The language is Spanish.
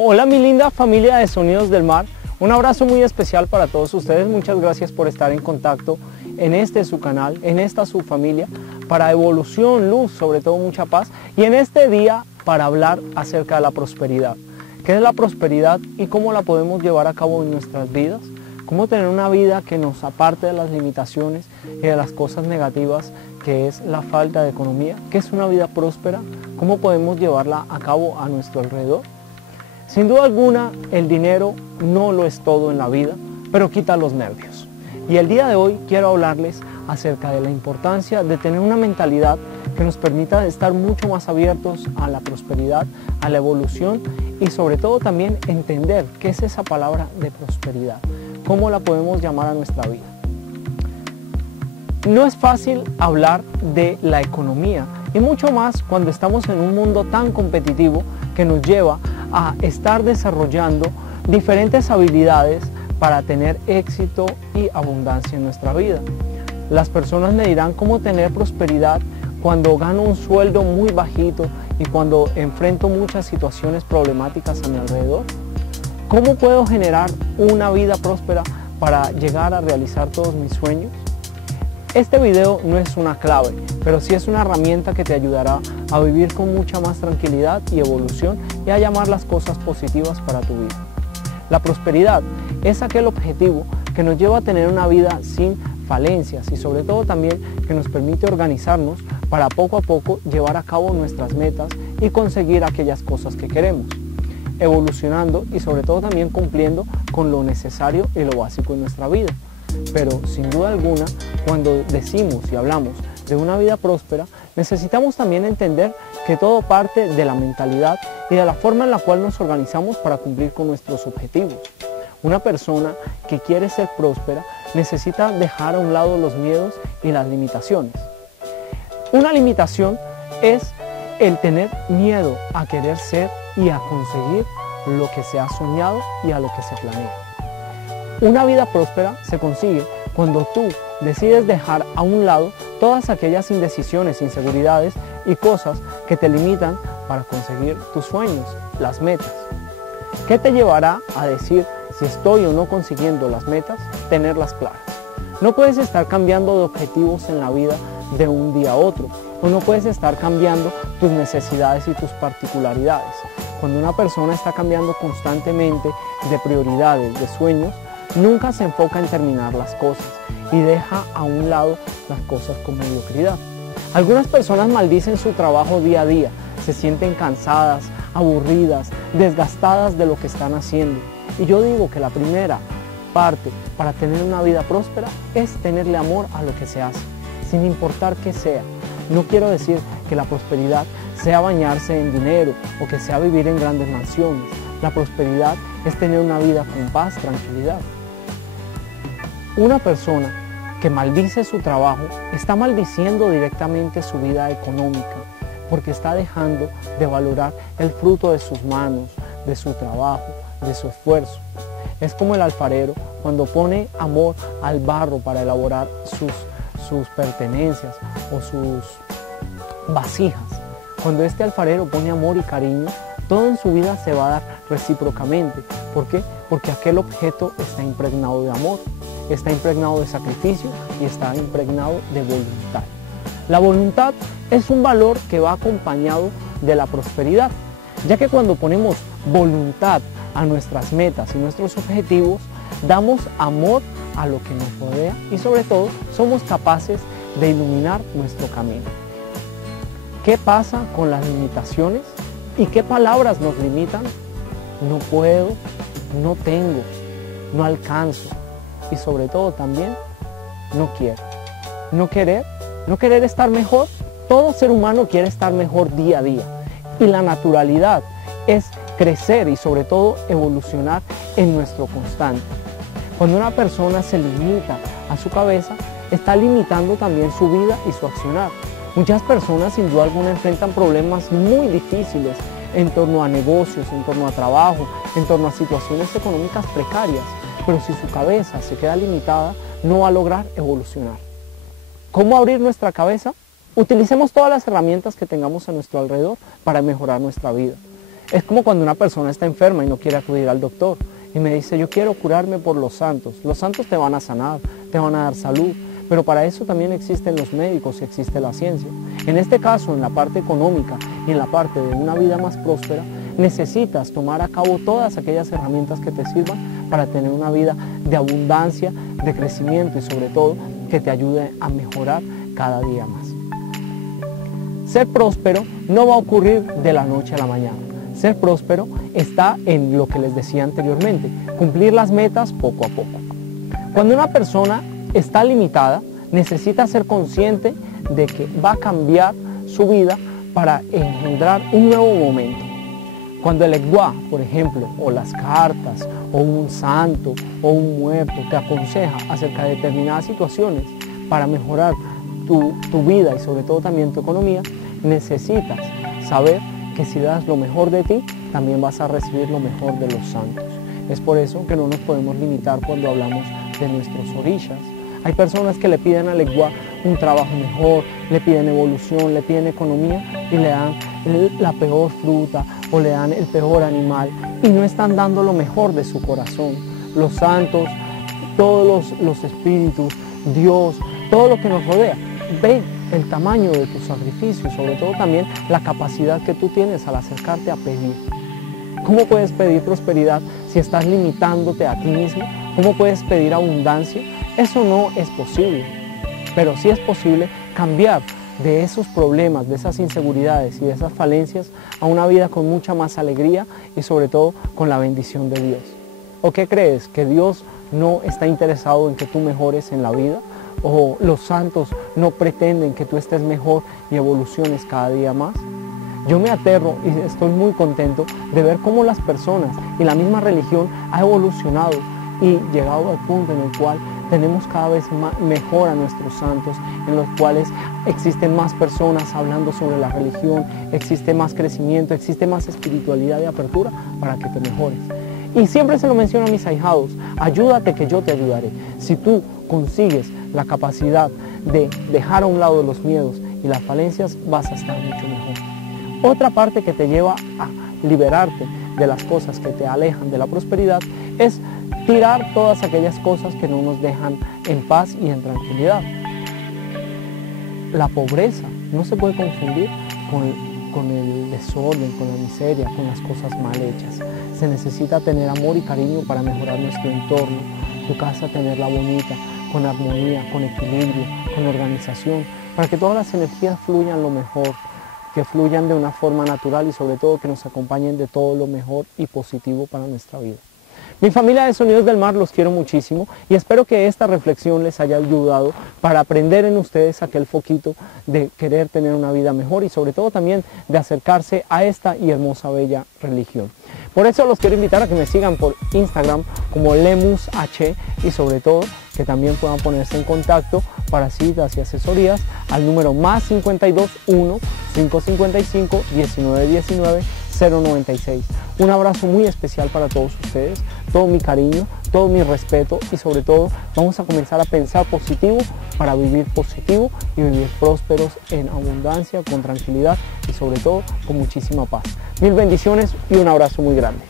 Hola mi linda familia de Sonidos del Mar, un abrazo muy especial para todos ustedes, muchas gracias por estar en contacto en este su canal, en esta su familia, para evolución, luz, sobre todo mucha paz, y en este día para hablar acerca de la prosperidad. ¿Qué es la prosperidad y cómo la podemos llevar a cabo en nuestras vidas? ¿Cómo tener una vida que nos aparte de las limitaciones y de las cosas negativas que es la falta de economía? ¿Qué es una vida próspera? ¿Cómo podemos llevarla a cabo a nuestro alrededor? Sin duda alguna, el dinero no lo es todo en la vida, pero quita los nervios. Y el día de hoy quiero hablarles acerca de la importancia de tener una mentalidad que nos permita estar mucho más abiertos a la prosperidad, a la evolución y sobre todo también entender qué es esa palabra de prosperidad, cómo la podemos llamar a nuestra vida. No es fácil hablar de la economía y mucho más cuando estamos en un mundo tan competitivo que nos lleva a estar desarrollando diferentes habilidades para tener éxito y abundancia en nuestra vida. Las personas me dirán cómo tener prosperidad cuando gano un sueldo muy bajito y cuando enfrento muchas situaciones problemáticas a mi alrededor. ¿Cómo puedo generar una vida próspera para llegar a realizar todos mis sueños? Este video no es una clave, pero sí es una herramienta que te ayudará a vivir con mucha más tranquilidad y evolución y a llamar las cosas positivas para tu vida. La prosperidad es aquel objetivo que nos lleva a tener una vida sin falencias y sobre todo también que nos permite organizarnos para poco a poco llevar a cabo nuestras metas y conseguir aquellas cosas que queremos, evolucionando y sobre todo también cumpliendo con lo necesario y lo básico en nuestra vida. Pero sin duda alguna, cuando decimos y hablamos de una vida próspera, necesitamos también entender que todo parte de la mentalidad y de la forma en la cual nos organizamos para cumplir con nuestros objetivos. Una persona que quiere ser próspera necesita dejar a un lado los miedos y las limitaciones. Una limitación es el tener miedo a querer ser y a conseguir lo que se ha soñado y a lo que se planea. Una vida próspera se consigue cuando tú decides dejar a un lado todas aquellas indecisiones, inseguridades y cosas que te limitan para conseguir tus sueños, las metas. ¿Qué te llevará a decir si estoy o no consiguiendo las metas? Tenerlas claras. No puedes estar cambiando de objetivos en la vida de un día a otro, o no puedes estar cambiando tus necesidades y tus particularidades. Cuando una persona está cambiando constantemente de prioridades, de sueños, nunca se enfoca en terminar las cosas y deja a un lado las cosas con mediocridad. Algunas personas maldicen su trabajo día a día, se sienten cansadas, aburridas, desgastadas de lo que están haciendo. Y yo digo que la primera parte para tener una vida próspera es tenerle amor a lo que se hace, sin importar qué sea. No quiero decir que la prosperidad sea bañarse en dinero o que sea vivir en grandes mansiones. La prosperidad es tener una vida con paz, tranquilidad. Una persona que maldice su trabajo está maldiciendo directamente su vida económica porque está dejando de valorar el fruto de sus manos, de su trabajo, de su esfuerzo. Es como el alfarero cuando pone amor al barro para elaborar sus pertenencias o sus vasijas. Cuando este alfarero pone amor y cariño, todo en su vida se va a dar recíprocamente. ¿Por qué? Porque aquel objeto está impregnado de amor, está impregnado de sacrificio y está impregnado de voluntad. La voluntad es un valor que va acompañado de la prosperidad, ya que cuando ponemos voluntad a nuestras metas y nuestros objetivos, damos amor a lo que nos rodea y sobre todo somos capaces de iluminar nuestro camino. ¿Qué pasa con las limitaciones? ¿Y qué palabras nos limitan? No puedo, no tengo, no alcanzo y sobre todo también no quiero. No querer estar mejor. Todo ser humano quiere estar mejor día a día y la naturalidad es crecer y sobre todo evolucionar en nuestro constante. Cuando una persona se limita a su cabeza, está limitando también su vida y su accionar. Muchas personas sin duda alguna enfrentan problemas muy difíciles en torno a negocios, en torno a trabajo, en torno a situaciones económicas precarias, pero si su cabeza se queda limitada, no va a lograr evolucionar. ¿Cómo abrir nuestra cabeza? Utilicemos todas las herramientas que tengamos a nuestro alrededor para mejorar nuestra vida. Es como cuando una persona está enferma y no quiere acudir al doctor y me dice, yo quiero curarme por los santos. Los santos te van a sanar, te van a dar salud, pero para eso también existen los médicos y existe la ciencia. En este caso, en la parte económica y en la parte de una vida más próspera, necesitas tomar a cabo todas aquellas herramientas que te sirvan para tener una vida de abundancia, de crecimiento y sobre todo que te ayude a mejorar cada día más. Ser próspero no va a ocurrir de la noche a la mañana. Ser próspero está en lo que les decía anteriormente, cumplir las metas poco a poco. Cuando una persona está limitada, necesita ser consciente de que va a cambiar su vida para engendrar un nuevo momento. Cuando el Egwá, por ejemplo, o las cartas, o un santo, o un muerto te aconseja acerca de determinadas situaciones para mejorar tu vida y sobre todo también tu economía, necesitas saber que si das lo mejor de ti, también vas a recibir lo mejor de los santos. Es por eso que no nos podemos limitar cuando hablamos de nuestros orishas. Hay personas que le piden al Egwá un trabajo mejor, le piden evolución, le piden economía y le dan la peor fruta o le dan el peor animal y no están dando lo mejor de su corazón. Los santos, todos los espíritus, Dios, todo lo que nos rodea, ve el tamaño de tu sacrificio y sobre todo también la capacidad que tú tienes al acercarte a pedir. ¿Cómo puedes pedir prosperidad si estás limitándote a ti mismo? ¿Cómo puedes pedir abundancia? Eso no es posible, pero sí es posible cambiar de esos problemas, de esas inseguridades y de esas falencias a una vida con mucha más alegría y sobre todo con la bendición de Dios. ¿O qué crees? ¿Que Dios no está interesado en que tú mejores en la vida? ¿O los santos no pretenden que tú estés mejor y evoluciones cada día más? Yo me aterro y estoy muy contento de ver cómo las personas y la misma religión ha evolucionado y llegado al punto en el cual tenemos cada vez mejor a nuestros santos, en los cuales existen más personas hablando sobre la religión, existe más crecimiento, existe más espiritualidad y apertura para que te mejores. Y siempre se lo menciono a mis ahijados, ayúdate que yo te ayudaré. Si tú consigues la capacidad de dejar a un lado los miedos y las falencias, vas a estar mucho mejor. Otra parte que te lleva a liberarte de las cosas que te alejan de la prosperidad es tirar todas aquellas cosas que no nos dejan en paz y en tranquilidad. La pobreza no se puede confundir con el desorden, con la miseria, con las cosas mal hechas. Se necesita tener amor y cariño para mejorar nuestro entorno, tu casa tenerla bonita, con armonía, con equilibrio, con organización, para que todas las energías fluyan lo mejor, que fluyan de una forma natural y sobre todo que nos acompañen de todo lo mejor y positivo para nuestra vida. Mi familia de Sonidos del Mar, los quiero muchísimo y espero que esta reflexión les haya ayudado para aprender en ustedes aquel foquito de querer tener una vida mejor y sobre todo también de acercarse a esta y hermosa bella religión. Por eso los quiero invitar a que me sigan por Instagram como LemusH y sobre todo que también puedan ponerse en contacto para citas y asesorías al número +52 1 555 1919 096. Un abrazo muy especial para todos ustedes, todo mi cariño, todo mi respeto y sobre todo vamos a comenzar a pensar positivo para vivir positivo y vivir prósperos en abundancia, con tranquilidad y sobre todo con muchísima paz. Mil bendiciones y un abrazo muy grande.